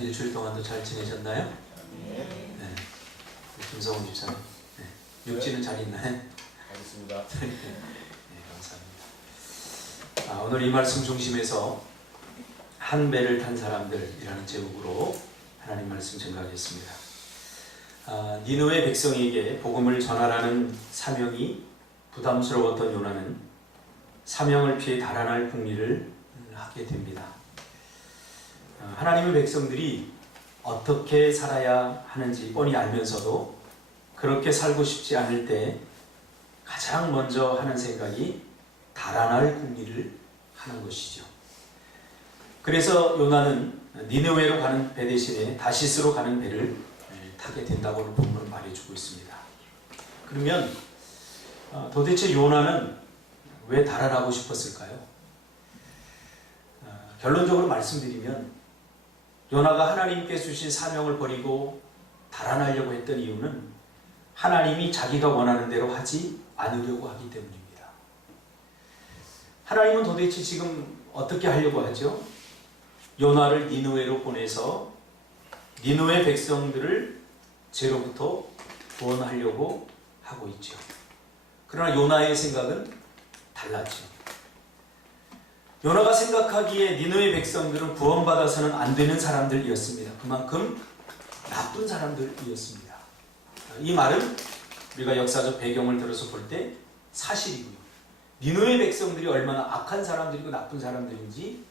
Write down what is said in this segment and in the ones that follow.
일주일 동안도 잘 지내셨나요? 네. 네. 김성훈 집사님. 네. 육지는 잘 있나요? 알겠습니다. 네, 감사합니다. 오늘 이 말씀 중심에서 한 배를 탄 사람들이라는 제목으로 하나님 말씀 전가하겠습니다. 니느웨 백성에게 복음을 전하라는 사명이 부담스러웠던 요나는 사명을 피해 달아날 궁리를 하게 됩니다. 하나님의 백성들이 어떻게 살아야 하는지 뻔히 알면서도 그렇게 살고 싶지 않을 때 가장 먼저 하는 생각이 달아날 궁리를 하는 것이죠. 그래서 요나는 니느웨로 가는 배 대신에 다시스로 가는 배를 타게 된다고 본문은 말해주고 있습니다. 그러면 도대체 요나는 왜 달아나고 싶었을까요? 결론적으로 말씀드리면 요나가 하나님께 주신 사명을 버리고 달아나려고 했던 이유는 하나님이 자기가 원하는 대로 하지 않으려고 하기 때문입니다. 하나님은 도대체 지금 어떻게 하려고 하죠? 요나를 니느웨로 보내서 니느웨 백성들을 죄로부터 구원하려고 하고 있죠. 그러나 요나의 생각은 달랐죠. 요나가 생각하기에 니느웨 백성들은 구원받아서는 안 되는 사람들이었습니다. 그만큼 나쁜 사람들이었습니다. 이 말은 우리가 역사적 배경을 들어서 볼 때 사실이고요. 니느웨 백성들이 얼마나 악한 사람들이고 나쁜 사람들인지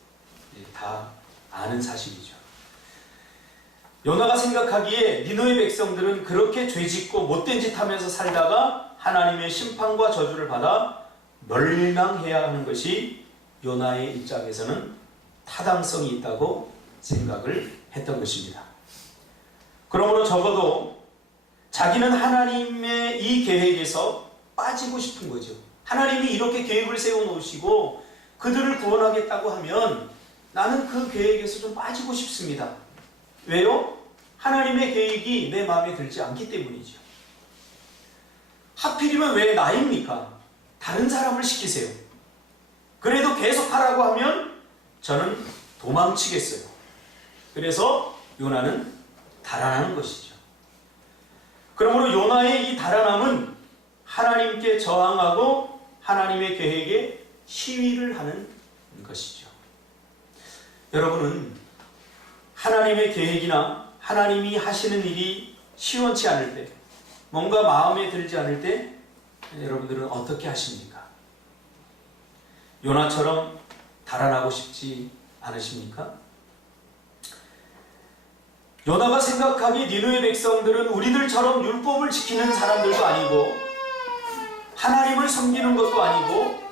다 아는 사실이죠. 요나가 생각하기에 니느웨 백성들은 그렇게 죄짓고 못된 짓 하면서 살다가 하나님의 심판과 저주를 받아 멸망해야 하는 것이 요나의 입장에서는 타당성이 있다고 생각을 했던 것입니다. 그러므로 적어도 자기는 하나님의 이 계획에서 빠지고 싶은 거죠. 하나님이 이렇게 계획을 세워놓으시고 그들을 구원하겠다고 하면 나는 그 계획에서 좀 빠지고 싶습니다. 왜요? 하나님의 계획이 내 마음에 들지 않기 때문이죠. 하필이면 왜 나입니까? 다른 사람을 시키세요. 그래도 계속 하라고 하면 저는 도망치겠어요. 그래서 요나는 달아나는 것이죠. 그러므로 요나의 이 달아남은 하나님께 저항하고 하나님의 계획에 시위를 하는 것이죠. 여러분은 하나님의 계획이나 하나님이 하시는 일이 시원치 않을 때, 뭔가 마음에 들지 않을 때 여러분들은 어떻게 하십니까? 요나처럼 달아나고 싶지 않으십니까? 요나가 생각하기에 니느웨 백성들은 우리들처럼 율법을 지키는 사람들도 아니고 하나님을 섬기는 것도 아니고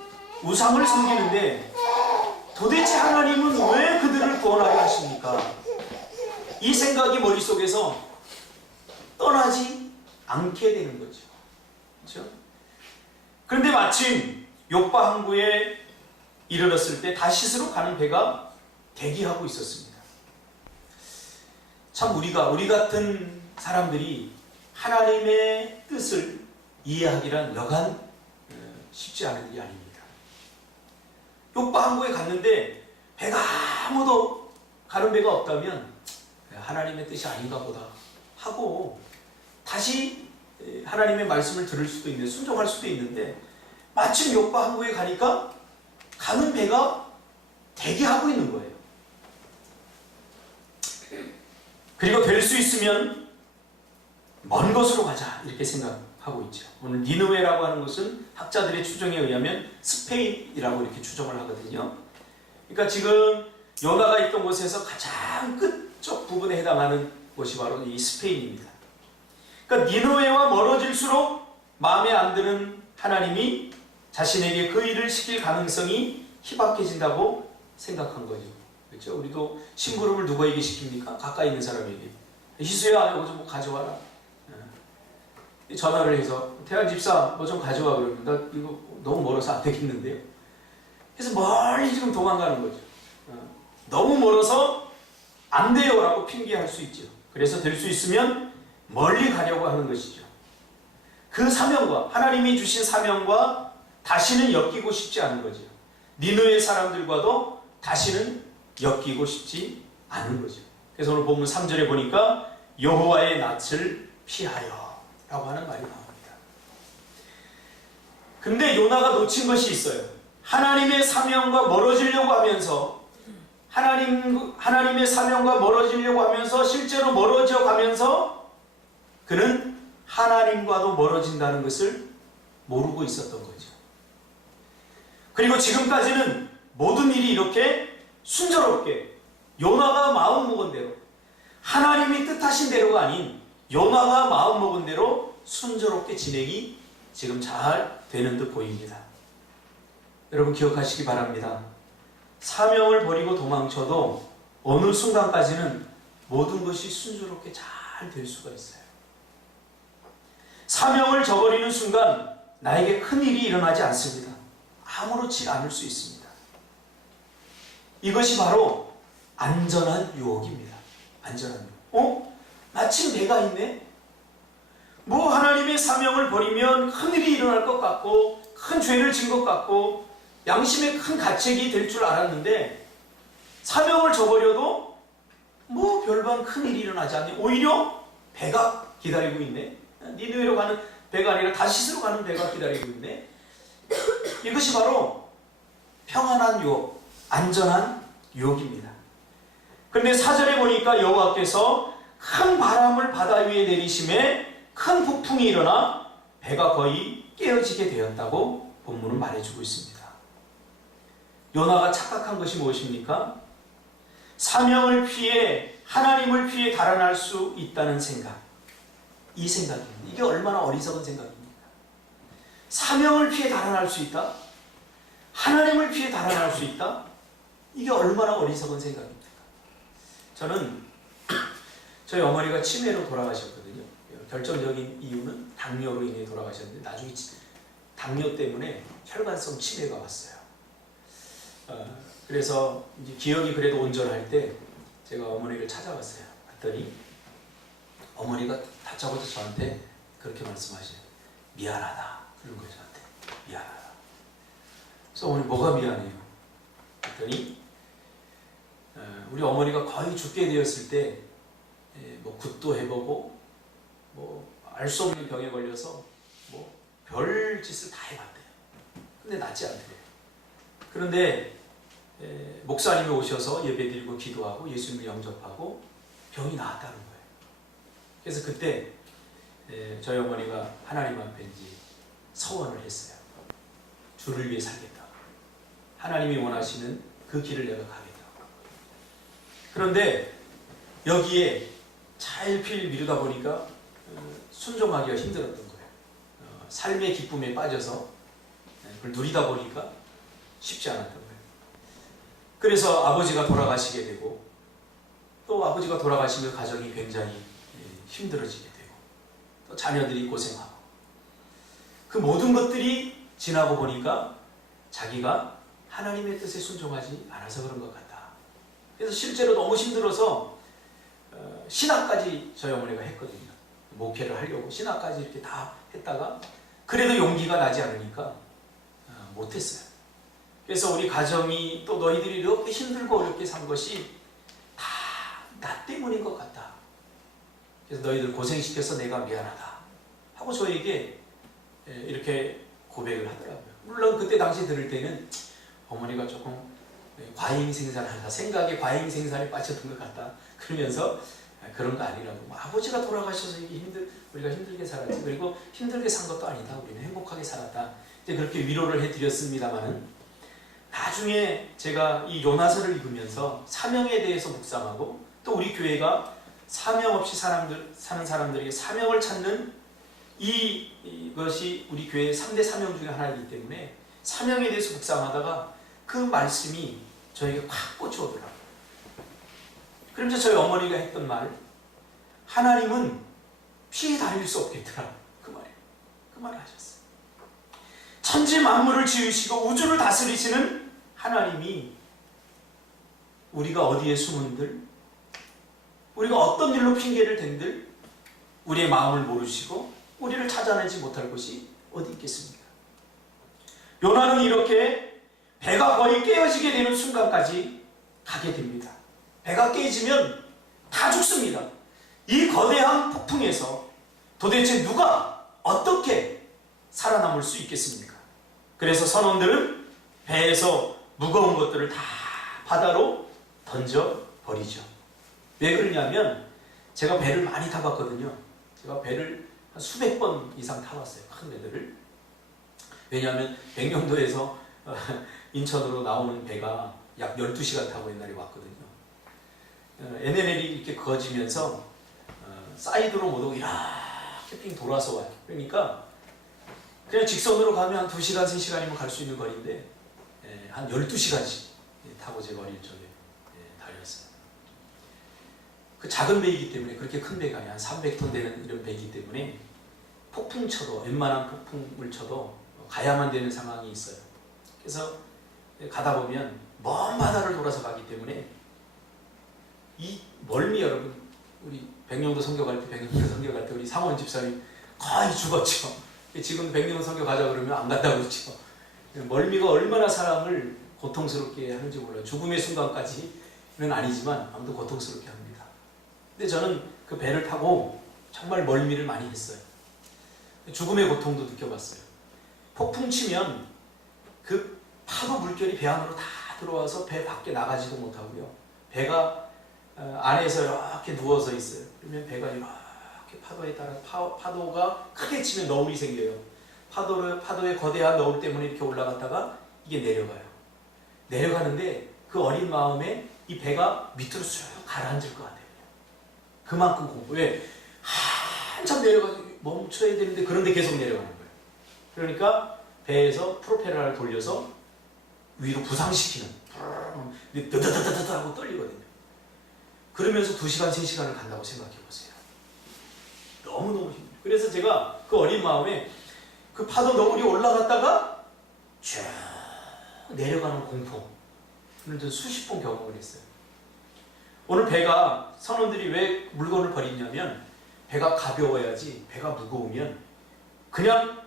우상을 섬기는데 도대체 하나님은 왜 그들을 구원하려 하십니까? 이 생각이 머릿속에서 떠나지 않게 되는 거죠. 그렇죠? 그런데 마침 욥바 항구에 이르렀을 때 다시스로 가는 배가 대기하고 있었습니다. 참 우리 같은 사람들이 하나님의 뜻을 이해하기란 여간 쉽지 않은 일이 아닙니다. 욥바 항구에 갔는데 배가 아무도 가는 배가 없다면 하나님의 뜻이 아닌가 보다 하고 다시 하나님의 말씀을 들을 수도 있는데 순종할 수도 있는데 마침 욥바 항구에 가니까 가는 배가 대기하고 있는 거예요. 그리고 될 수 있으면 먼 곳으로 가자 이렇게 생각하고 있죠. 오늘 니느웨라고 하는 것은 학자들의 추정에 의하면 스페인이라고 이렇게 추정을 하거든요. 그러니까 지금 요나가 있던 곳에서 가장 끝쪽 부분에 해당하는 곳이 바로 이 스페인입니다. 그러니까 니느웨와 멀어질수록 마음에 안 드는 하나님이 자신에게 그 일을 시킬 가능성이 희박해진다고 생각한 거죠. 그렇죠? 우리도 심부름을 누구에게 시킵니까? 가까이 있는 사람에게. 희수야, 이거 좀 가져와라. 전화를 해서 태안 집사 뭐 좀 가져와 그러면 나 이거 너무 멀어서 안 되겠는데요. 그래서 멀리 지금 도망가는 거죠. 너무 멀어서 안 돼요라고 핑계할 수 있죠. 그래서 될 수 있으면 멀리 가려고 하는 것이죠. 그 사명과 하나님이 주신 사명과 다시는 엮이고 싶지 않은 거죠. 니느웨 사람들과도 다시는 엮이고 싶지 않은 거죠. 그래서 오늘 본문 3절에 보니까 여호와의 낯을 피하여 라고 하는 말이 나옵니다. 근데 요나가 놓친 것이 있어요. 하나님의 사명과 멀어지려고 하면서 하나님의 사명과 멀어지려고 하면서 실제로 멀어져 가면서 그는 하나님과도 멀어진다는 것을 모르고 있었던 거죠. 그리고 지금까지는 모든 일이 이렇게 순조롭게 요나가 마음먹은 대로, 하나님이 뜻하신 대로가 아닌 요나가 마음먹은 대로 순조롭게 진행이 지금 잘 되는 듯 보입니다. 여러분 기억하시기 바랍니다. 사명을 버리고 도망쳐도 어느 순간까지는 모든 것이 순조롭게 잘 될 수가 있어요. 사명을 저버리는 순간 나에게 큰 일이 일어나지 않습니다. 아무렇지 않을 수 있습니다. 이것이 바로 안전한 유혹입니다. 안전한 유혹. 마침 배가 있네? 뭐 하나님의 사명을 버리면 큰 일이 일어날 것 같고 큰 죄를 진 것 같고 양심에 큰 가책이 될 줄 알았는데 사명을 저버려도 뭐 별반 큰 일이 일어나지 않네. 오히려 배가 기다리고 있네. 니느웨로 가는 배가 아니라 다시스로 가는 배가 기다리고 있네. 이것이 바로 평안한 유혹, 안전한 유혹입니다. 그런데 4절에 보니까 여호와께서 큰 바람을 바다 위에 내리심에 큰 폭풍이 일어나 배가 거의 깨어지게 되었다고 본문은 말해주고 있습니다. 요나가 착각한 것이 무엇입니까? 사명을 피해 하나님을 피해 달아날 수 있다는 생각. 이 생각입니다. 이게 얼마나 어리석은 생각입니까? 사명을 피해 달아날 수 있다? 하나님을 피해 달아날 수 있다? 이게 얼마나 어리석은 생각입니까? 저는 저희 어머니가 치매로 돌아가셨거든요. 결정적인 이유는 당뇨로 인해 돌아가셨는데 나중에 당뇨 때문에 혈관성 치매가 왔어요. 그래서 이제 기억이 그래도 온전할 때 제가 어머니를 찾아갔어요. 봤더니 어머니가 다짜고짜 저한테 그렇게 말씀하셔요. 미안하다. 그런 거예요. 저한테. 미안하다. 그래서 어머니 뭐가 미안해요? 그랬더니 우리 어머니가 거의 죽게 되었을 때 뭐 굿도 해보고 뭐 알 수 없는 병에 걸려서 뭐 별 짓을 다 해봤대요. 근데 낫지 않대요. 그런데 목사님이 오셔서 예배드리고 기도하고 예수님을 영접하고 병이 나았다는 거예요. 그래서 그때 저희 어머니가 하나님 앞에 이제 서원을 했어요. 주를 위해 살겠다. 하나님이 원하시는 그 길을 내가 가겠다. 그런데 여기에 차일피일 미루다 보니까 순종하기가 힘들었던 거예요. 삶의 기쁨에 빠져서 그걸 누리다 보니까 쉽지 않았던 거예요. 그래서 아버지가 돌아가시게 되고 또 아버지가 돌아가시면 가정이 굉장히 힘들어지게 되고 또 자녀들이 고생하고 그 모든 것들이 지나고 보니까 자기가 하나님의 뜻에 순종하지 않아서 그런 것 같다. 그래서 실제로 너무 힘들어서 신학까지 저희 어머니가 했거든요. 목회를 하려고 신학까지 이렇게 다 했다가 그래도 용기가 나지 않으니까 못했어요. 그래서 우리 가정이 또 너희들이 이렇게 힘들고 어렵게 산 것이 다 나 때문인 것 같다. 그래서 너희들 고생시켜서 내가 미안하다 하고 저에게 이렇게 고백을 하더라고요. 물론 그때 당시 들을 때는 어머니가 조금 과잉생산하다, 생각에 과잉생산에 빠졌던 것 같다. 그러면서 그런 거 아니라고. 뭐 아버지가 돌아가셔서 이게 우리가 힘들게 살았지. 그리고 힘들게 산 것도 아니다. 우리는 행복하게 살았다. 이제 그렇게 위로를 해드렸습니다만은 나중에 제가 이 요나서를 읽으면서 사명에 대해서 묵상하고 또 우리 교회가 사명 없이 사는 사람들에게 사명을 찾는 이것이 우리 교회의 3대 사명 중에 하나이기 때문에 사명에 대해서 묵상하다가 그 말씀이 저에게 확 꽂혀오더라고요. 그러면서 저희 어머니가 했던 말, 하나님은 피해 다닐 수 없겠더라. 그 말이에요. 그 말을 하셨어요. 천지 만물을 지으시고 우주를 다스리시는 하나님이 우리가 어디에 숨은들, 우리가 어떤 일로 핑계를 댄들 우리의 마음을 모르시고 우리를 찾아내지 못할 곳이 어디 있겠습니까? 요나는 이렇게 배가 거의 깨어지게 되는 순간까지 가게 됩니다. 배가 깨지면 다 죽습니다. 이 거대한 폭풍에서 도대체 누가 어떻게 살아남을 수 있겠습니까? 그래서 선원들은 배에서 무거운 것들을 다 바다로 던져버리죠. 왜 그러냐면 제가 배를 많이 타봤거든요. 제가 배를 한 수백 번 이상 타봤어요. 큰 배들을. 왜냐하면 백령도에서 인천으로 나오는 배가 약 12시간 타고 옛날에 왔거든요. NNL이 이렇게 거지면서 사이드로 못 오고 이렇게 빙 돌아서 와요. 그러니까 그냥 직선으로 가면 한 2시간, 3시간이면 갈 수 있는 거리인데 한 12시간씩 타고 제가 어릴 적에 다녔어요. 그 작은 배이기 때문에 그렇게 큰 배가 아니야. 한 300톤 되는 이런 배이기 때문에 폭풍 쳐도 웬만한 폭풍을 쳐도 가야만 되는 상황이 있어요. 그래서 가다 보면 먼 바다를 돌아서 가기 때문에 이 멀미 여러분 우리 백령도 선교 갈 때 우리 상원 집사님 거의 죽었죠. 지금 백령도 선교 가자 그러면 안 간다고 그러죠. 멀미가 얼마나 사람을 고통스럽게 하는지 몰라요. 죽음의 순간까지는 아니지만 아무튼 고통스럽게 합니다. 근데 저는 그 배를 타고 정말 멀미를 많이 했어요. 죽음의 고통도 느껴봤어요. 폭풍 치면 그 파도 물결이 배 안으로 다 들어와서 배 밖에 나가지도 못하고요. 배가 안에서 이렇게 누워서 있어요. 그러면 배가 이렇게 파도에 따라 파도가 크게 치면 너울이 생겨요. 파도의 거대한 너울 때문에 이렇게 올라갔다가 이게 내려가요. 내려가는데 그 어린 마음에 이 배가 밑으로 쑥 가라앉을 것 같아요. 그만큼 공포. 왜? 한참 내려가서 멈춰야 되는데 그런데 계속 내려가는 거예요. 그러니까 배에서 프로펠러를 돌려서 위로 부상시키는 뜨드드드드 하고 떨리거든요. 그러면서 2시간, 3시간을 간다고 생각해 보세요. 너무너무 힘들어요. 그래서 제가 그 어린 마음에 그 파도 너울이 올라갔다가 쭉 내려가는 공포 를 수십 번 경험을 했어요. 오늘 배가 선원들이 왜 물건을 버리냐면 배가 가벼워야지 배가 무거우면 그냥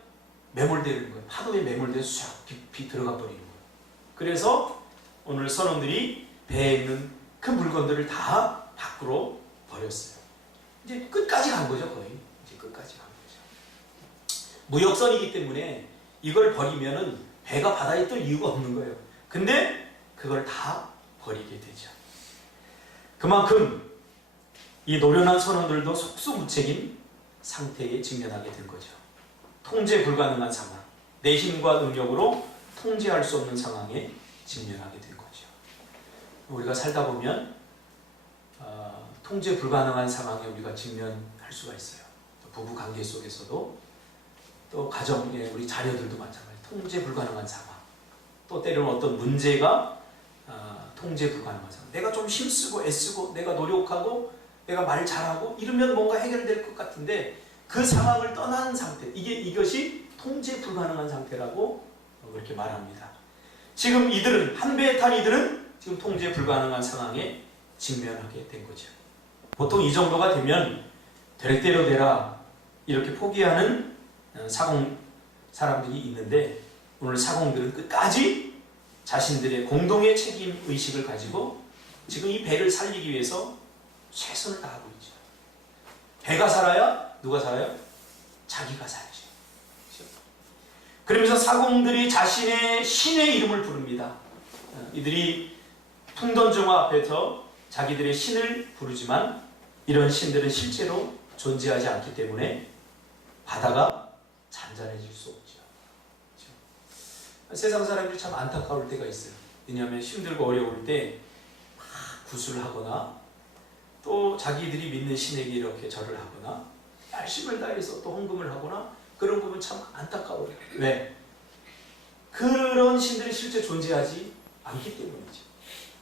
매몰되는 거예요. 파도에 매몰돼서 쑥 깊이 들어가 버리는 거예요. 그래서 오늘 선원들이 배에 있는 그 물건들을 다 밖으로 버렸어요. 이제 끝까지 간 거죠. 거의 이제 끝까지 간 거죠. 무역선이기 때문에 이걸 버리면은 배가 바다에 뜰 이유가 없는 거예요. 근데 그걸 다 버리게 되죠. 그만큼 이 노련한 선원들도 속수무책인 상태에 직면하게 된 거죠. 통제 불가능한 상황, 내 힘과 능력으로 통제할 수 없는 상황에 직면하게 된 거죠. 우리가 살다 보면 통제 불가능한 상황에 우리가 직면할 수가 있어요. 부부 관계 속에서도 또 가정의 우리 자녀들도 마찬가지. 통제 불가능한 상황. 또 때로는 어떤 문제가 통제 불가능한 상황. 내가 좀 힘쓰고 애쓰고 내가 노력하고 내가 말 잘하고 이러면 뭔가 해결될 것 같은데 그 상황을 떠난 상태. 이것이 통제 불가능한 상태라고 그렇게 말합니다. 지금 이들은 한 배에 탄 이들은 지금 통제 불가능한 상황에 직면하게 된 거죠. 보통 이 정도가 되면 될 대로 되라 이렇게 포기하는 사공 사람들이 있는데 오늘 사공들은 끝까지 자신들의 공동의 책임 의식을 가지고 지금 이 배를 살리기 위해서 최선을 다하고 있죠. 배가 살아야 누가 살아요? 자기가 살죠. 그러면서 사공들이 자신의 신의 이름을 부릅니다. 이들이 풍던중화 앞에서 자기들의 신을 부르지만 이런 신들은 실제로 존재하지 않기 때문에 바다가 잔잔해질 수 없죠. 그렇죠? 세상 사람들이 참 안타까울 때가 있어요. 왜냐하면 힘들고 어려울 때 막 구술을 하거나 또 자기들이 믿는 신에게 이렇게 절을 하거나 열심을 다해서 또 헌금을 하거나 그런 부분 참 안타까워요. 왜? 그런 신들이 실제 존재하지 않기 때문이죠.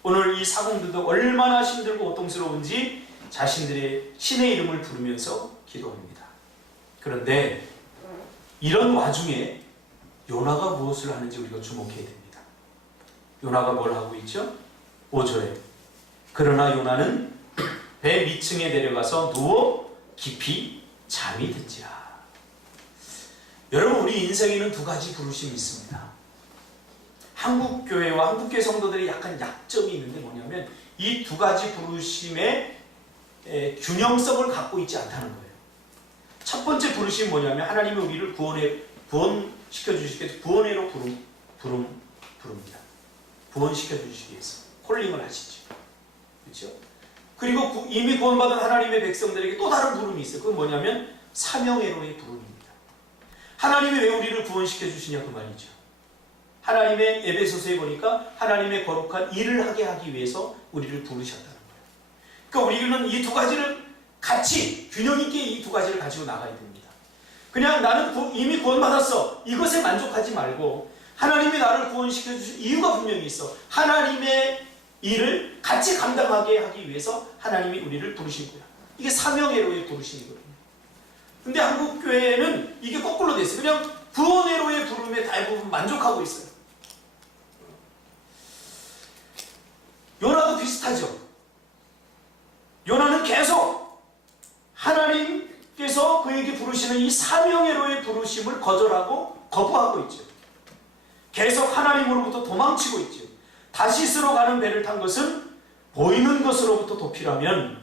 오늘 이 사공들도 얼마나 힘들고 고통스러운지 자신들의 신의 이름을 부르면서 기도합니다. 그런데 이런 와중에 요나가 무엇을 하는지 우리가 주목해야 됩니다. 요나가 뭘 하고 있죠? 5절에 그러나 요나는 배 밑층에 내려가서 누워 깊이 잠이 든지라. 여러분 우리 인생에는 두 가지 부르심이 있습니다. 한국교회와 한국교회 성도들의 약간 약점이 있는데 뭐냐면 이 두 가지 부르심에 균형성을 갖고 있지 않다는 거예요. 첫 번째 부르심이 뭐냐면 하나님이 우리를 구원시켜 주시기 위해서 구원회로 부릅니다. 구원시켜 주시기 위해서 콜링을 하시죠. 그렇죠? 그리고 이미 구원받은 하나님의 백성들에게 또 다른 부름이 있어요. 그건 뭐냐면 사명회로의 부름입니다. 하나님이 왜 우리를 구원시켜 주시냐 그 말이죠. 하나님의 에베소서에 보니까 하나님의 거룩한 일을 하게 하기 위해서 우리를 부르셨다는 거예요. 그러니까 우리는 이 두 가지를 같이 균형 있게 이 두 가지를 가지고 나가야 됩니다. 그냥 나는 이미 구원받았어. 이것에 만족하지 말고 하나님이 나를 구원시켜 주신 이유가 분명히 있어. 하나님의 일을 같이 감당하게 하기 위해서 하나님이 우리를 부르신 거야. 이게 사명회로의 부르심이거든요. 근데 한국 교회는 이게 거꾸로 됐어요. 그냥 구원회로의 부름에 대부분 만족하고 있어요. 요나도 비슷하죠. 요나는 계속 하나님께서 그에게 부르시는 이 사명회로의 부르심을 거부하고 있죠. 계속 하나님으로부터 도망치고 있죠. 다시스로 가는 배를 탄 것은 보이는 것으로부터 도피라면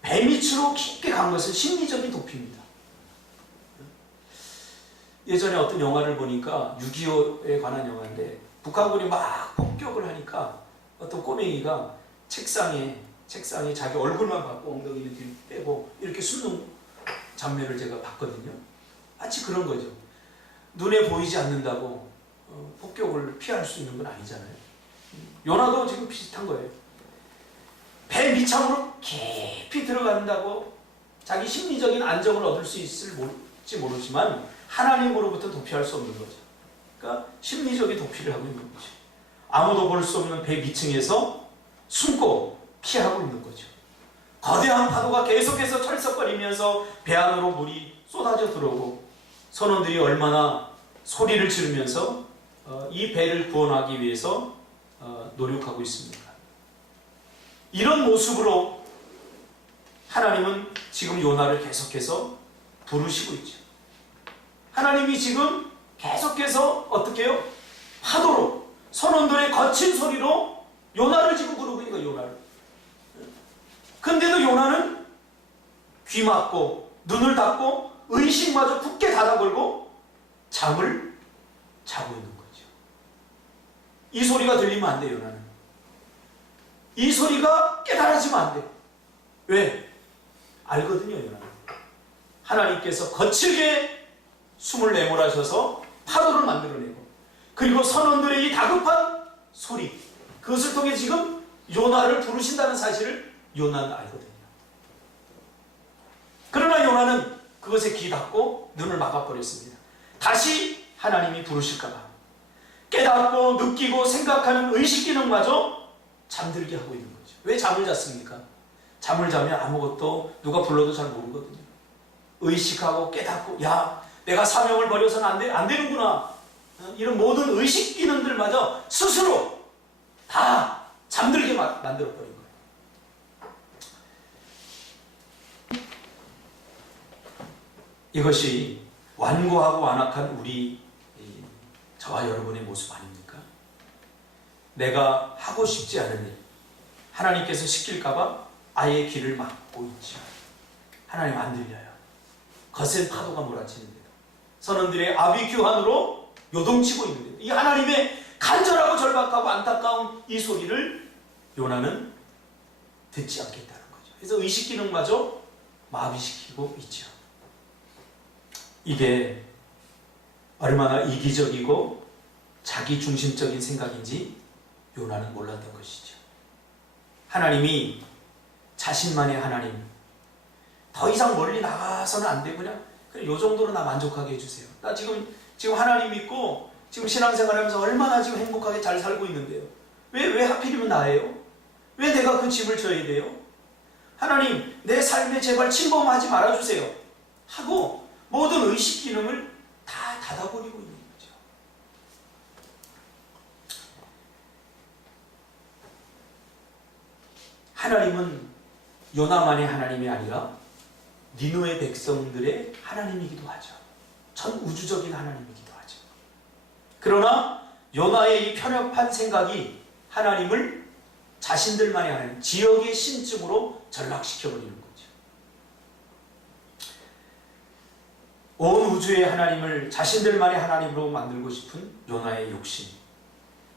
배 밑으로 깊게 간 것은 심리적인 도피입니다. 예전에 어떤 영화를 보니까 6.25에 관한 영화인데 북한군이 막 폭격을 하니까 어떤 꼬맹이가 책상에 자기 얼굴만 받고 엉덩이를 뒤로 빼고 이렇게 숨는 장면을 제가 봤거든요. 마치 그런 거죠. 눈에 보이지 않는다고 폭격을 피할 수 있는 건 아니잖아요. 요나도 지금 비슷한 거예요. 배 밑창으로 깊이 들어간다고 자기 심리적인 안정을 얻을 수 있을지 모르지만 하나님으로부터 도피할 수 없는 거죠. 그러니까 심리적인 도피를 하고 있는 거죠. 아무도 볼 수 없는 배 밑층에서 숨고 피하고 있는 거죠. 거대한 파도가 계속해서 철썩거리면서 배 안으로 물이 쏟아져 들어오고 선원들이 얼마나 소리를 지르면서 이 배를 구원하기 위해서 노력하고 있습니다. 이런 모습으로 하나님은 지금 요나를 계속해서 부르시고 있죠. 하나님이 지금 계속해서 어떻게 해요? 파도로 선원들의 거친 소리로 요나를 지금 부르고 있는 거예요. 요나를. 근데도 요나는 귀 막고 눈을 닫고 의식마저 굳게 닫아걸고 잠을 자고 있는 거죠. 이 소리가 들리면 안 돼요. 요나는. 이 소리가 깨달아지면 안 돼요. 왜? 알거든요. 요나는. 하나님께서 거칠게 숨을 내몰아셔서 파도를 만들어내고 그리고 선원들의 이 다급한 소리 그것을 통해 지금 요나를 부르신다는 사실을 요나는 알거든요. 그러나 요나는 그것에 귀 닫고 눈을 막아버렸습니다. 다시 하나님이 부르실까봐 깨닫고 느끼고 생각하는 의식 기능마저 잠들게 하고 있는 거죠. 왜 잠을 잤습니까? 잠을 자면 아무것도 누가 불러도 잘 모르거든요. 의식하고 깨닫고 야 내가 사명을 버려서는 안 되는구나. 이런 모든 의식 기능들마저 스스로 다 잠들게 만들어버린 거예요. 이것이 완고하고 완악한 우리 저와 여러분의 모습 아닙니까? 내가 하고 싶지 않은 일 하나님께서 시킬까봐 아예 귀를 막고 있죠. 하나님 안 들려요. 거센 파도가 몰아치는데도 선원들의 아비규환으로 요동치고 있는데도 이 하나님의 간절하고 절박하고 안타까운 이 소리를 요나는 듣지 않겠다는 거죠. 그래서 의식 기능마저 마비시키고 있죠. 이게 얼마나 이기적이고 자기중심적인 생각인지 요나는 몰랐던 것이죠. 하나님이 자신만의 하나님, 더 이상 멀리 나가서는 안 돼. 그냥 요 정도로 나 만족하게 해주세요. 나 지금 하나님 믿고 지금 신앙생활하면서 얼마나 지금 행복하게 잘 살고 있는데요. 왜 하필이면 나예요? 왜 내가 그 짐을 져야 돼요? 하나님, 내 삶에 제발 침범하지 말아주세요. 하고 모든 의식 기능을 다 닫아버리고 있는 거죠. 하나님은 요나만의 하나님이 아니라 니느웨 백성들의 하나님이기도 하죠. 전 우주적인 하나님이기도 하죠. 그러나 요나의 이 편협한 생각이 하나님을 자신들만의 하나님, 지역의 신증으로 전락시켜버리는 거죠. 온 우주의 하나님을 자신들만의 하나님으로 만들고 싶은 요나의 욕심.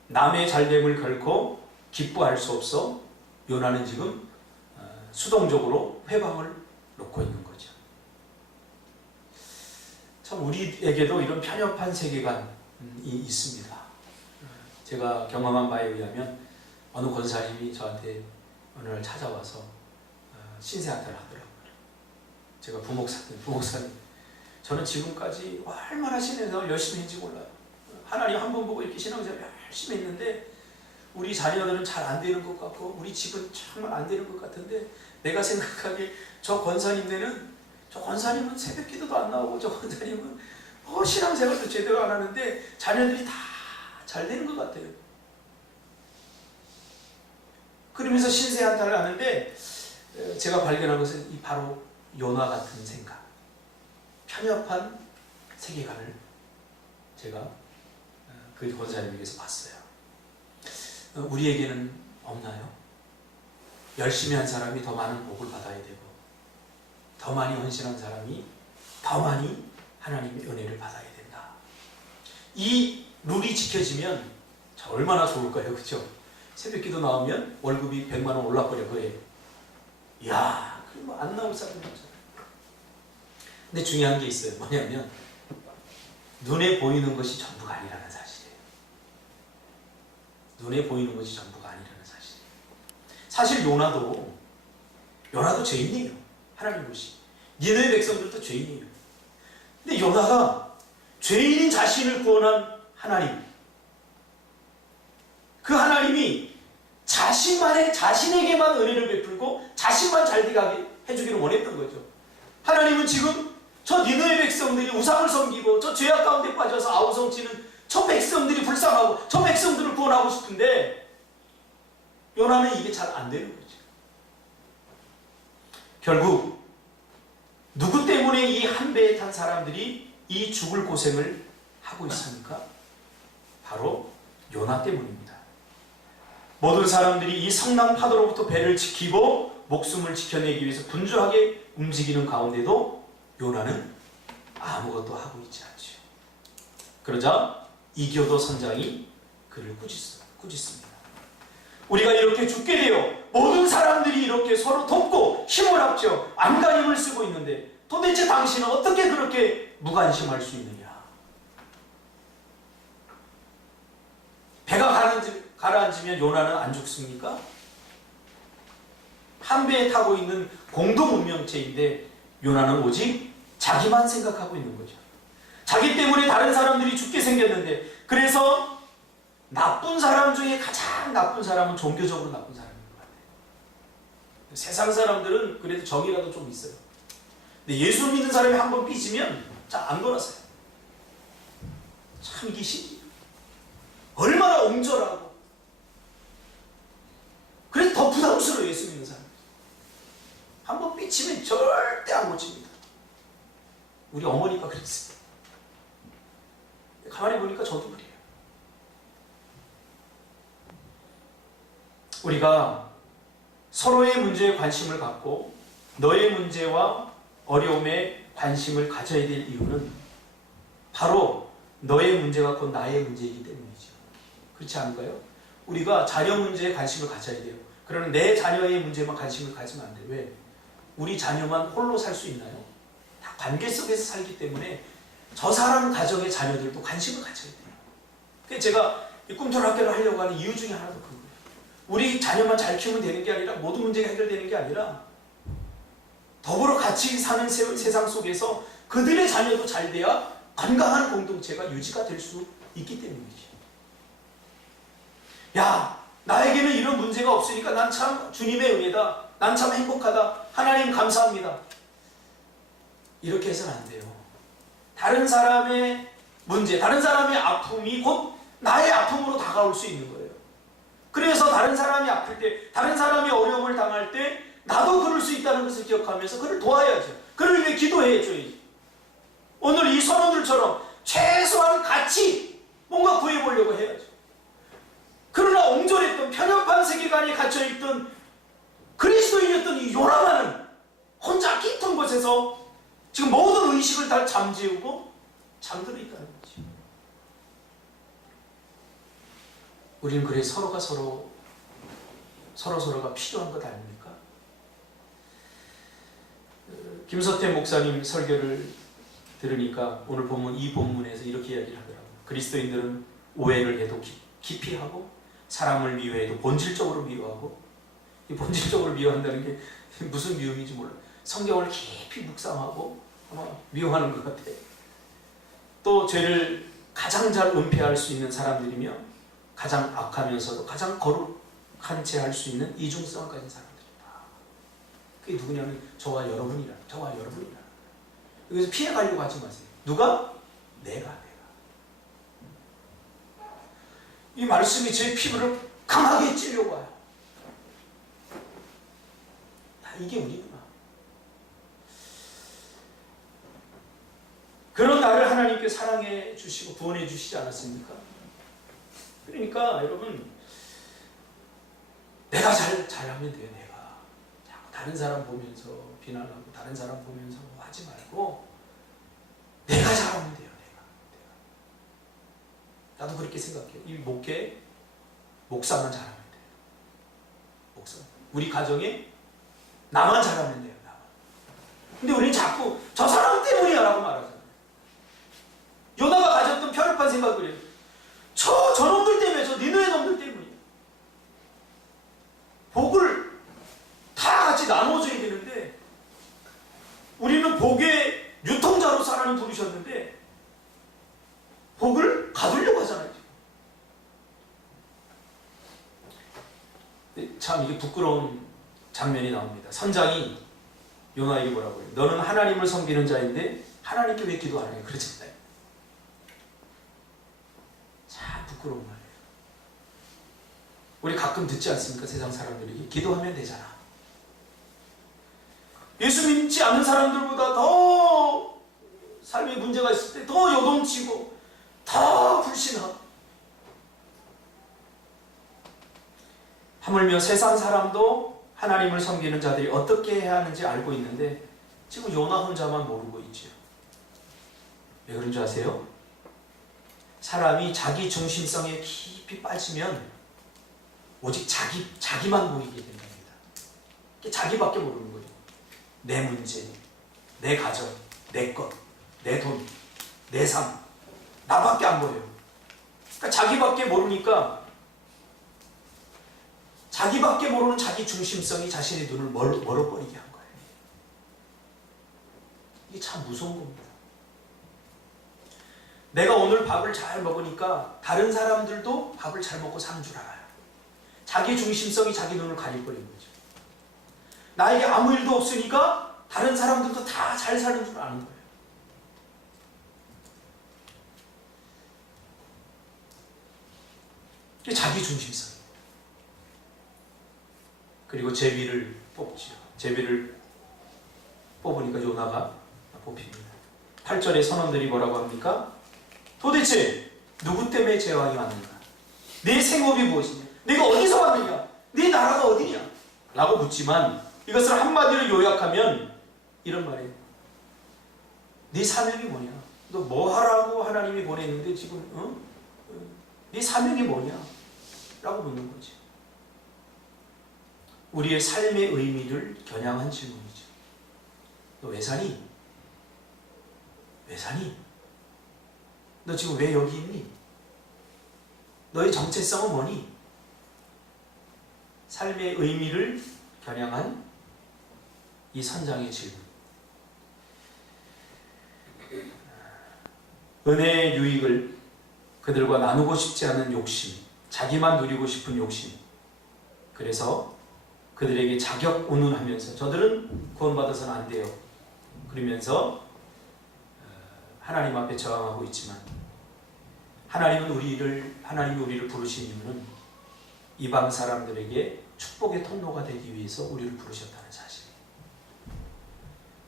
남의 잘됨을 결코 기뻐할 수 없어 요나는 지금 수동적으로 회방을 놓고 있는 거죠. 참 우리에게도 이런 편협한 세계관이 있습니다. 제가 경험한 바에 의하면 어느 권사님이 저한테 어느 날 찾아와서 신세한탄을 하더라고요. 제가 부목사님, 저는 지금까지 얼마나 신앙생활 열심히 했는지 몰라요. 하나님 한 번 보고 이렇게 신앙생활 열심히 했는데 우리 자녀들은 잘 안 되는 것 같고 우리 집은 정말 안 되는 것 같은데 내가 생각하기에 저 권사님은 새벽 기도도 안 나오고 저 권사님은 신앙생활도 제대로 안 하는데 자녀들이 다 잘 되는 것 같아요. 그러면서 신세한탄을 하는데 제가 발견한 것은 바로 요나 같은 생각, 편협한 세계관을 제가 그 권사님에게서 봤어요. 우리에게는 없나요? 열심히 한 사람이 더 많은 복을 받아야 되고 더 많이 헌신한 사람이 더 많이 하나님의 은혜를 받아야 된다. 이 룰이 지켜지면 얼마나 좋을까요? 그렇죠? 새벽기도 나오면 월급이 100만 원 올라버려 그래. 이야, 그럼 안 나올 사람이 없잖아요. 근데 중요한 게 있어요. 뭐냐면 눈에 보이는 것이 전부가 아니라는 사실이에요. 눈에 보이는 것이 전부가 아니라는 사실이에요. 사실 요나도 죄인이에요. 하나님 보시. 니네 백성들도 죄인이에요. 근데 요나가 죄인인 자신을 구원한 하나님, 그 하나님이 자신에게만 은혜를 베풀고 자신만 잘되게 해주기를 원했던 거죠. 하나님은 지금 저 니느웨 백성들이 우상을 섬기고 저 죄악 가운데 빠져서 아우성치는 저 백성들이 불쌍하고 저 백성들을 구원하고 싶은데 요나는 이게 잘 안 되는 거죠. 결국 누구 때문에 이 한 배에 탄 사람들이 이 죽을 고생을 하고 있습니까? 바로 요나 때문입니다. 모든 사람들이 이 성난 파도로부터 배를 지키고 목숨을 지켜내기 위해서 분주하게 움직이는 가운데도 요나는 아무것도 하고 있지 않죠. 그러자 이교도 선장이 그를 꾸짖습니다. 우리가 이렇게 죽게 되어 모든 사람들이 이렇게 서로 돕고 힘을 합쳐 안간힘을 쓰고 있는데 도대체 당신은 어떻게 그렇게 무관심할 수 있느냐? 배가 가라앉으면 요나는 안 죽습니까? 한 배에 타고 있는 공동 운명체인데 요나는 오직 자기만 생각하고 있는 거죠. 자기 때문에 다른 사람들이 죽게 생겼는데, 그래서 나쁜 사람 중에 가장 나쁜 사람은 종교적으로 나쁜 사람인 것 같아요. 세상 사람들은 그래도 정이라도 좀 있어요. 근데 예수 믿는 사람이 한번 삐지면 잘 안 돌아서요. 참 이게 신기해요. 얼마나 옹졸하고. 그래서 더 부담스러워요, 예수 믿는 사람. 한번 삐치면 절대 안 고칩니다. 우리 어머니가 그랬어요. 가만히 보니까 저도 그래요. 우리가 서로의 문제에 관심을 갖고 너의 문제와 어려움에 관심을 가져야 될 이유는 바로 너의 문제가 곧 나의 문제이기 때문이죠. 그렇지 않을까요? 우리가 자녀 문제에 관심을 가져야 돼요. 그러나 내 자녀의 문제만 관심을 가지면 안 돼요. 왜? 우리 자녀만 홀로 살 수 있나요? 다 관계 속에서 살기 때문에 저 사람 가정의 자녀들도 관심을 가져야 돼요. 그래서 제가 이 꿈틀 학교를 하려고 하는 이유 중에 하나도 그거예요. 우리 자녀만 잘 키우면 되는 게 아니라 모든 문제가 해결되는 게 아니라 더불어 같이 사는 세상 속에서 그들의 자녀도 잘 돼야 건강한 공동체가 유지가 될 수 있기 때문이죠. 야, 나에게는 이런 문제가 없으니까 난 참 주님의 은혜다. 난 참 행복하다. 하나님 감사합니다. 이렇게 해서는 안 돼요. 다른 사람의 문제, 다른 사람의 아픔이 곧 나의 아픔으로 다가올 수 있는 거예요. 그래서 다른 사람이 아플 때, 다른 사람이 어려움을 당할 때 나도 그럴 수 있다는 것을 기억하면서 그를 도와야죠. 그를 위해 기도해줘야지. 오늘 이 선원들처럼 최소한 같이 뭔가 구해보려고 해야죠. 그러나 옹졸했던 편협한 세계관에 갇혀있던 그리스도인이었던 이 요나만은 혼자 깊은 곳에서 지금 모든 의식을 다 잠재우고 잠들어 있다는 거죠. 우리는 그래 서로가 서로가 필요한 것 아닙니까? 김서태 목사님 설교를 들으니까 오늘 본문 이 본문에서 이렇게 이야기를 하더라고요. 그리스도인들은 오해를 해도 깊이 하고 사람을 미워해도 본질적으로 미워하고, 이 본질적으로 미워한다는 게 무슨 미움인지 몰라요. 성경을 깊이 묵상하고 아마 미워하는 것 같아요. 또 죄를 가장 잘 은폐할 수 있는 사람들이며 가장 악하면서도 가장 거룩한 채 할 수 있는 이중성을 가진 사람들이다. 그게 누구냐면 저와 여러분이라. 여기서 피해 가려고 하지 마세요. 누가? 내가. 이 말씀이 제 피부를 강하게 찌려고 와요. 이게 우리구나. 그런 나를 하나님께 사랑해 주시고 구원해 주시지 않았습니까? 그러니까 여러분, 내가 잘하면 돼요. 내가 자꾸 다른 사람 보면서 비난하고 다른 사람 보면서 하지 말고 내가 잘하면 돼요. 나도 그렇게 생각해요. 이 목사만 잘하면 돼요. 목사. 우리 가정에 나만 잘하면 돼요. 나만. 근데 우리는 자꾸 저 사람 때문이야 라고 말하잖아요. 요나가 가졌던 편협한 생각을 해요. 저놈들 때문에, 저 니느웨 놈들 때문이에요. 복을 다 같이 나눠줘야 되는데 우리는 복의 유통자로 하나님 부르셨는데 복을 가두려고 하잖아요. 참 이게 부끄러운 장면이 나옵니다. 선장이 요나에게 뭐라고 해요? 너는 하나님을 섬기는 자인데 하나님께 왜 기도 안 해? 그러잖아요. 참 부끄러운 말이에요. 우리 가끔 듣지 않습니까? 세상 사람들에게 기도하면 되잖아. 예수 믿지 않는 사람들보다 더 삶에 문제가 있을 때 더 요동치고 더 불신하고, 하물며 세상 사람도 하나님을 섬기는 자들이 어떻게 해야 하는지 알고 있는데 지금 요나 혼자만 모르고 있지요. 왜 그런 줄 아세요? 사람이 자기 중심성에 깊이 빠지면 오직 자기만 보이게 된답니다. 자기밖에 모르는 거예요. 내 문제, 내 가정, 내 것, 내 돈, 내 삶, 나밖에 안 보여요. 그러니까 자기밖에 모르니까 자기밖에 모르는 자기 중심성이 자신의 눈을 멀어버리게 한 거예요. 이게 참 무서운 겁니다. 내가 오늘 밥을 잘 먹으니까 다른 사람들도 밥을 잘 먹고 사는 줄 알아요. 자기 중심성이 자기 눈을 가려버린 거죠. 나에게 아무 일도 없으니까 다른 사람들도 다 잘 사는 줄 아는 거예요. 이게 자기 중심성. 그리고 제비를 뽑지요. 제비를 뽑으니까 요나가 뽑힙니다. 8절의 선원들이 뭐라고 합니까? 도대체 누구 때문에 제왕이 왔는가? 내 생업이 무엇이냐? 내가 어디서 왔느냐? 네 나라가 어디냐? 라고 묻지만 이것을 한마디로 요약하면 이런 말이에요. 네 사명이 뭐냐? 너 뭐 하라고 하나님이 보냈는데 지금 네 사명이 뭐냐? 라고 묻는 거지. 우리의 삶의 의미를 겨냥한 질문이죠. 너 왜 사니? 왜 사니? 너 지금 왜 여기 있니? 너의 정체성은 뭐니? 삶의 의미를 겨냥한 이 선장의 질문. 은혜의 유익을 그들과 나누고 싶지 않은 욕심, 자기만 누리고 싶은 욕심. 그래서 그들에게 자격 운운하면서 저들은 구원받아서는 안 돼요. 그러면서 하나님 앞에 저항하고 있지만 하나님이 우리를 부르신 이유는 이방 사람들에게 축복의 통로가 되기 위해서 우리를 부르셨다는 사실.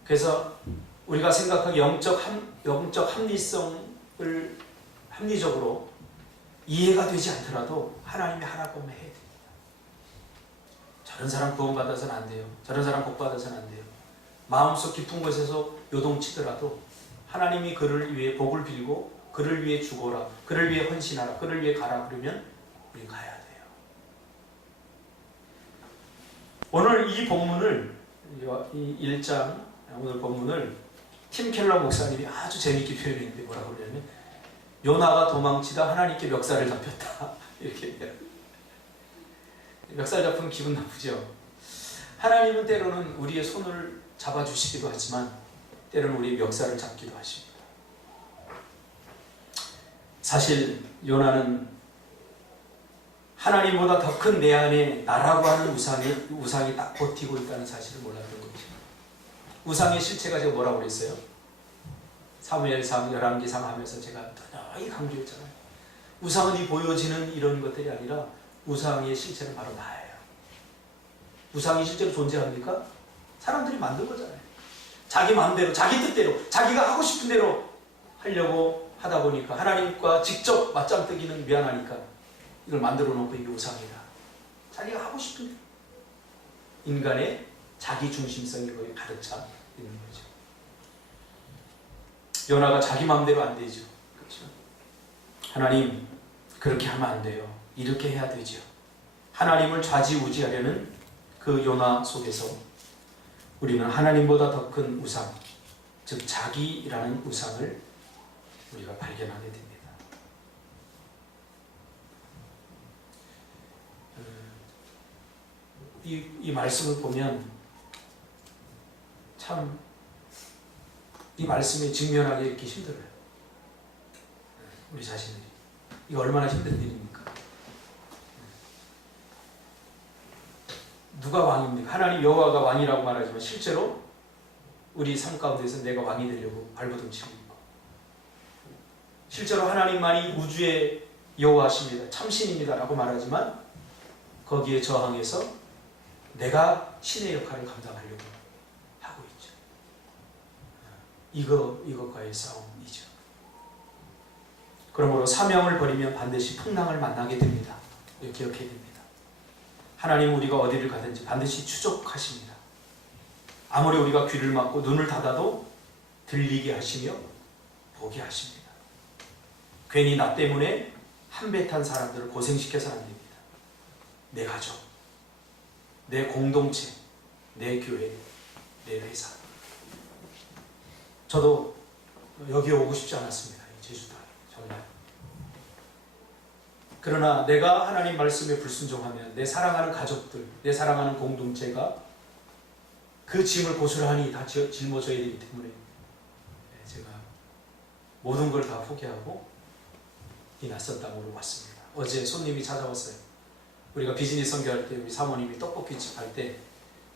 그래서 우리가 생각하기 영적 합리성을 합리적으로 이해가 되지 않더라도 하나님이 하라고 하면 해야 됩니다. 저런 사람 구원받아서는 안 돼요. 저런 사람 복받아서는 안 돼요. 마음속 깊은 곳에서 요동치더라도 하나님이 그를 위해 복을 빌고 그를 위해 죽어라, 그를 위해 헌신하라, 그를 위해 가라 그러면 우리 가야 돼요. 오늘 이 본문을, 이 1장 오늘 본문을 팀 켈러 목사님이 아주 재미있게 표현했는데 뭐라고 그러냐면 요나가 도망치다 하나님께 멱살을 잡혔다 이렇게 얘기해요. 멱살 잡으면 기분 나쁘죠. 하나님은 때로는 우리의 손을 잡아주시기도 하지만 때로는 우리의 멱살을 잡기도 하십니다. 사실 요나는 하나님보다 더 큰 내 안에 나라고 하는 우상이 딱 버티고 있다는 사실을 몰랐던 거죠. 우상의 실체가 제가 뭐라고 그랬어요? 사무엘상, 열왕기상 하면서 제가 떠나이 강조했잖아요. 우상은 이 보여지는 이런 것들이 아니라 우상의 실체는 바로 나예요. 우상이 실제로 존재합니까? 사람들이 만든 거잖아요. 자기 마음대로, 자기 뜻대로, 자기가 하고 싶은 대로 하려고 하다 보니까 하나님과 직접 맞짱 뜨기는 미안하니까 이걸 만들어 놓고 이게 우상이다. 자기가 하고 싶은 대로. 인간의 자기 중심성이 거의 가득 차 있는 거죠. 요나가 자기 마음대로 안 되죠. 그렇죠? 하나님, 그렇게 하면 안 돼요. 이렇게 해야 되죠. 하나님을 좌지우지하려는 그 요나 속에서 우리는 하나님보다 더 큰 우상, 즉 자기라는 우상을 우리가 발견하게 됩니다. 이 말씀을 보면 참 이 말씀에 직면하기 이렇게 힘들어요. 우리 자신들이. 이거 얼마나 힘든 일입니까? 누가 왕입니까? 하나님 여호와가 왕이라고 말하지만 실제로 우리 삶 가운데서 내가 왕이 되려고 발버둥치고 있고, 실제로 하나님만이 우주의 여호와십니다, 참신입니다 라고 말하지만 거기에 저항해서 내가 신의 역할을 감당하려고 하고 있죠. 이것과의 싸움이죠. 그러므로 사명을 버리면 반드시 풍랑을 만나게 됩니다. 이렇게 기억해야 됩니다. 하나님 우리가 어디를 가든지 반드시 추적하십니다. 아무리 우리가 귀를 막고 눈을 닫아도 들리게 하시며 보게 하십니다. 괜히 나 때문에 한배 탄 사람들을 고생시켜서는 안 됩니다. 내 가족, 내 공동체, 내 교회, 내 회사. 저도 여기 오고 싶지 않았습니다. 제주도에 정말. 그러나 내가 하나님 말씀에 불순종하면 내 사랑하는 가족들, 내 사랑하는 공동체가 그 짐을 고스란히 다 짊어져야 되기 때문에 제가 모든 걸 다 포기하고 이 낯선 땅으로 왔습니다. 어제 손님이 찾아왔어요. 우리가 비즈니스 선교할 때 우리 사모님이 떡볶이집 할 때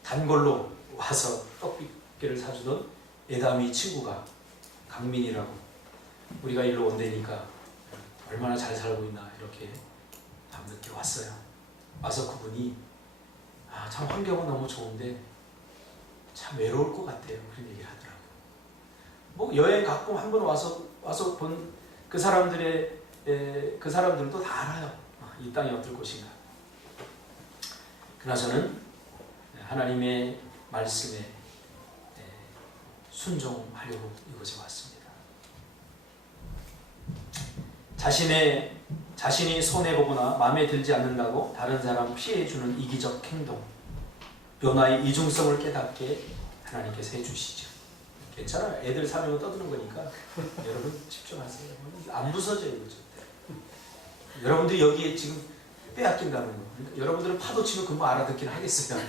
단골로 와서 떡볶이를 사주던 애담이 친구가 강민이라고, 우리가 일로 온다니까 얼마나 잘 살고 있나 이렇게 밤늦게 왔어요. 와서 그분이 참 환경은 너무 좋은데 참 외로울 것 같아요. 그런 얘기를 하더라고요. 뭐 여행 가끔 한 번 와서 본 그 사람들도 다 알아요. 이 땅이 어떨 곳인가. 그러나 저는 하나님의 말씀에 순종하려고 이곳에 왔습니다. 자신이 손해보거나 마음에 들지 않는다고 다른 사람 피해주는 이기적 행동, 요나의 이중성을 깨닫게 하나님께서 해주시죠. 괜찮아요. 애들 사명을 떠드는 거니까 여러분 집중하세요. 안 부서져요. 절대. 여러분들이 여기에 지금 빼앗긴다는 거. 그러니까 여러분들은 파도 치면 금방 알아듣긴 하겠어요.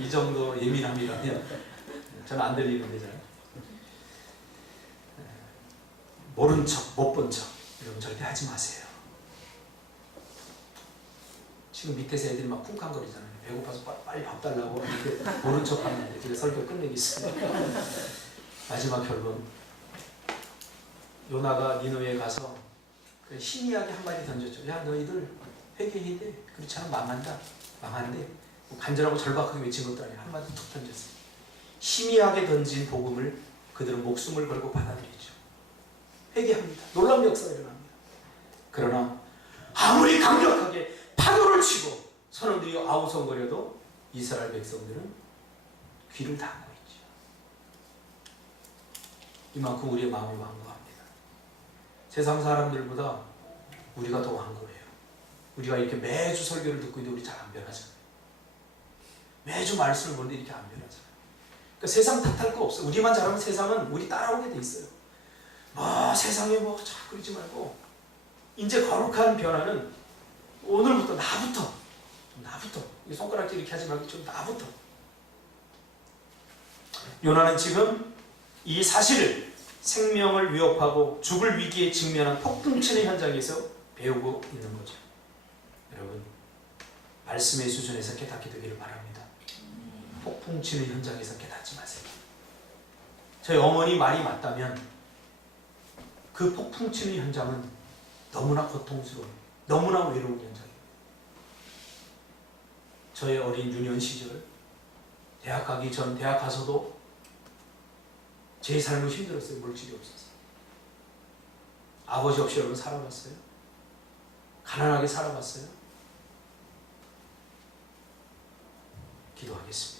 이 정도 예민함이라면. 저는 안 들리는데 잘. 모른 척, 못 본 척 이런 거 절대 하지 마세요. 지금 밑에서 애들이 막 쿵쾅거리잖아요. 배고파서 빨리 밥 달라고 이렇게 모른 척 하는데 제가 설교 끝내겠습니다. 마지막 결론. 요나가 니느웨에 가서 희미하게 한마디 던졌죠. 야, 너희들 회개해야 돼. 그렇지 않으면 망한다. 망한대. 간절하고 절박하게 외친 것도 아니에요. 한마디 툭 던졌어요. 희미하게 던진 복음을 그들은 목숨을 걸고 받아들였죠. 회개합니다. 놀라운 역사가 일어납니다. 그러나 아무리 강력하게 파도를 치고 선원들이 아우성거려도 이스라엘 백성들은 귀를 닫고 있죠. 이만큼 우리의 마음이 완고합니다. 세상 사람들보다 우리가 더 완고해요. 우리가 이렇게 매주 설교를 듣고 있는데 우리 잘 안 변하잖아요. 매주 말씀을 보는데 이렇게 안 변하잖아요. 그러니까 세상 탓할 거 없어요. 우리만 잘하면 세상은 우리 따라오게 돼 있어요. 세상에 자꾸 그러지 말고 이제 거룩한 변화는 오늘부터 나부터 이 손가락질 이렇게 하지 말고 좀 나부터. 요나는 지금 이 사실을 생명을 위협하고 죽을 위기에 직면한 폭풍 치는 현장에서 배우고 있는 거죠. 여러분, 말씀의 수준에서 깨닫게 되기를 바랍니다. 폭풍 치는 현장에서 깨닫지 마세요. 저희 어머니 말이 맞다면 그 폭풍 치는 현장은 너무나 고통스러운, 너무나 외로운 현장입니다. 저의 어린 유년 시절, 대학 가기 전, 대학 가서도 제 삶은 힘들었어요. 물질이 없어서. 아버지 없이 여러분 살아봤어요? 가난하게 살아봤어요? 기도하겠습니다.